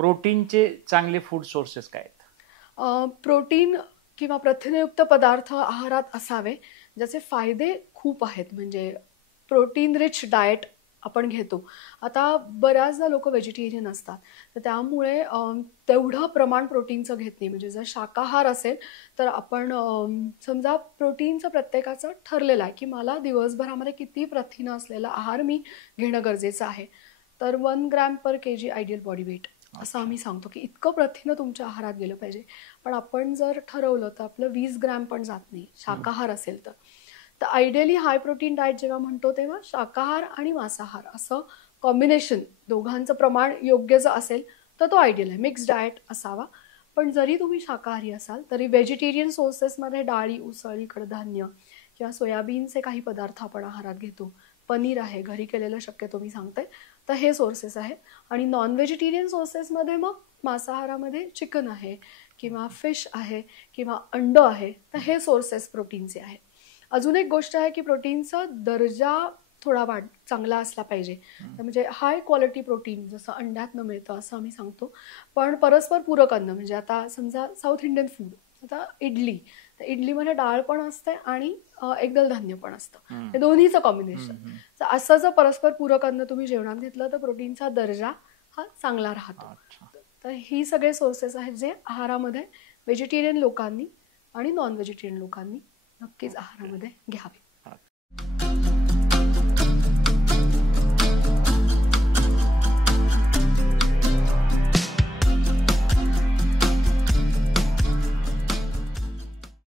प्रोटीनचे चांगले food sources काय आहेत? प्रोटीन किंवा प्रथिनयुक्त पदार्थ आहारात असावे, ज्याचे फायदे खूप आहेत. म्हणजे प्रोटीन रिच डाएट आपण घेतो. आता बऱ्याचदा लोकं व्हेजिटेरियन असतात. तर त्यामुळे तेवढं प्रमाण प्रोटीनचं घेत नाही. म्हणजे जर शाकाहार असेल, तर आपण समजा प्रोटीनचं प्रत्येकाचं ठरलेलं आहे, की मला दिवसभरामध्ये किती प्रथिनं असलेला आहार मी घेणं गरजेचं आहे. तर 1 gram per KG ideal body weight असं आम्ही सांगतो, की इतकं प्रथिनं तुमच्या आहारात गेलं पाहिजे. पण आपण जर ठरवलं तर आपलं 20 ग्रॅम पण जात नाही, शाकाहार असेल तर. तर आयडियली हाय प्रोटीन डाएट जेव्हा म्हणतो तेव्हा शाकाहार आणि मांसाहार असं कॉम्बिनेशन दोघांचं प्रमाण योग्य जर असेल तर तो आयडियल आहे. मिक्स डाएट असावा. पण जरी तुम्ही शाकाहारी असाल तरी व्हेजिटेरियन सोर्सेसमध्ये डाळी, उसळी, कडधान्य किंवा सोयाबीनचे काही पदार्थ आपण आहारात घेतो. पनीर आहे, घरी केलेलं शक्यतो मी सांगते. तर हे सोर्सेस आहेत. आणि नॉन व्हेजिटेरियन सोर्सेसमध्ये मग मांसाहारामध्ये चिकन आहे किंवा फिश आहे किंवा अंडं आहे. तर हे सोर्सेस प्रोटीनचे आहेत. अजून एक गोष्ट आहे की प्रोटीनचा दर्जा थोडा चांगला असला पाहिजे. म्हणजे हाय क्वालिटी प्रोटीन जसं अंड्यातनं मिळतं असं आम्ही सांगतो. पण परस्पर पूरक अन्न म्हणजे आता समजा साऊथ इंडियन फूड, आता इडली, तर इडलीमध्ये डाळ पण असते आणि एकदल धान्य पण असतं. हे दोन्हीचं कॉम्बिनेशन. तर असं जर परस्पर पूरक अन्न तुम्ही जेवणात घेतलं तर प्रोटीनचा दर्जा हा चांगला राहतो. तर ही सगळे सोर्सेस आहेत जे आहारामध्ये व्हेजिटेरियन लोकांनी आणि नॉन व्हेजिटेरियन लोकांनी नक्कीच आहारामध्ये घ्यावे.